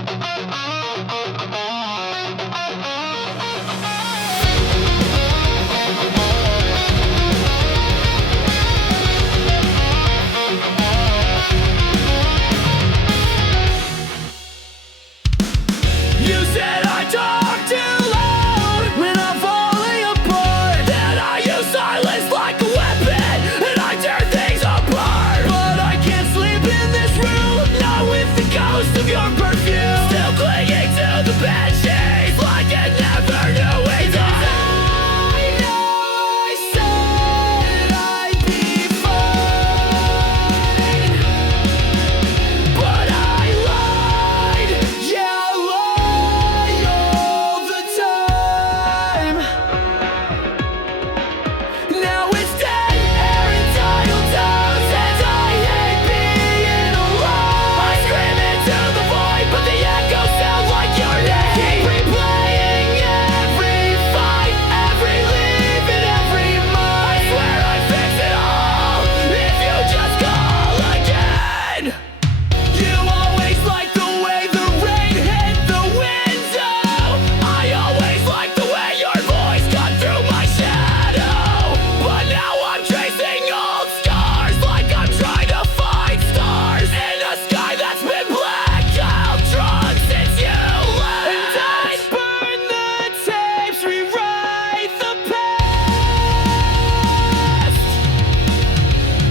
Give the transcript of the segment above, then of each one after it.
You said I talk too loud when I'm falling apart, that I use silence like a weapon and I tear things apart. But I can't sleep in this room, not with the ghost of your perfume still clinging to the bedsheets like it never knew we died. I know I said I'd be fine, but I lied. Yeah, I lie all the time. Now it's dead air and tidal tones, and I hate being alone. I scream into the void, but the echoes sound like your name. Keep replaying every fight, every leave, and every mine. I swear I'd fix it all if you just call again. You always like the way the rain hit the window. I always like the way your voice cut through my shadow. But now I'm tracing old scars, like I'm trying to find stars in a sky that's been blackout drunk since you left. And I'd burn the tapes, rewrite the past.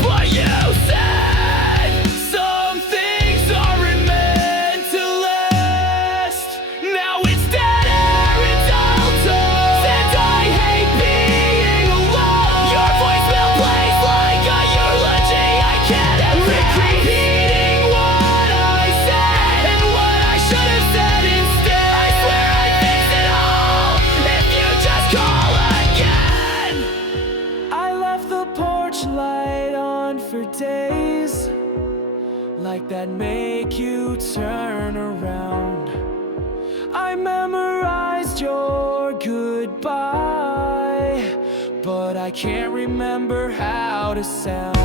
But you said some things aren't meant to last. Now it's dead air and dull tones, and I hate being alone. Your voicemail plays like a eulogy. I can't help repeating what I said and what I should have said instead. I swear I'd fix it all if you just call again. I left the porch light on for days, like that make you turn around. I memorized your goodbye, but I can't remember how to sound.